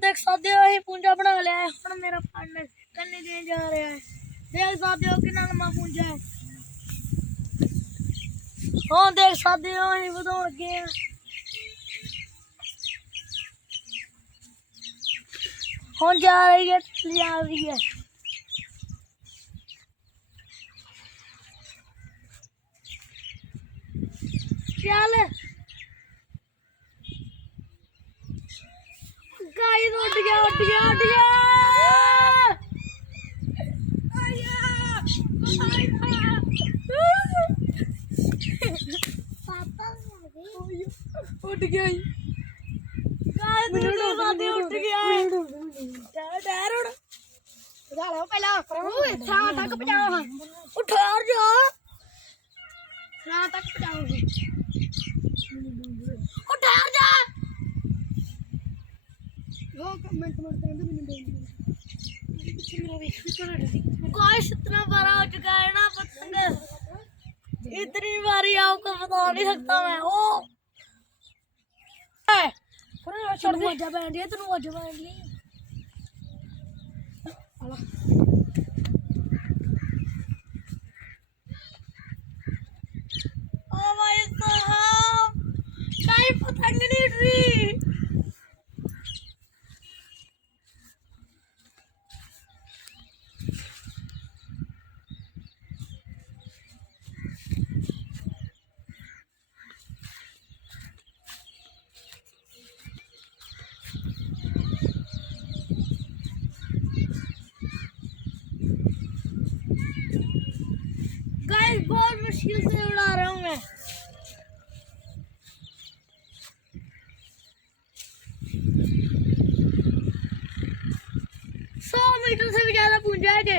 देख सकते हो ये पूंजा बना लिया है हुन मेरा पार्टनर करने दे जा रहा है देख सकते हो कितना लंबा पूंजा है हाँ देख सकते हो ये बताओ लगे हैं हुन जा रही है चल गाइस उठ गया पापा उठ गया गाइस उठ गया डर उड़ उठा लो पहला छां तक पहुंचाओ उठ यार जा छां तक पहुंचाओ उठ यार जा गाइस इतना बड़ा हो चुका है ना पतंग इतनी बारी आपको बता नहीं सकता मैं ओ छोड़ दे जा बैंड ये तन्नू आज बैंड ली ओ भाई साहब काई पतंग नहीं उड़ रही गाइस बहुत मुश्किल से उड़ा रहा हूँ मैं 100 मीटर से भी ज्यादा पूंजा है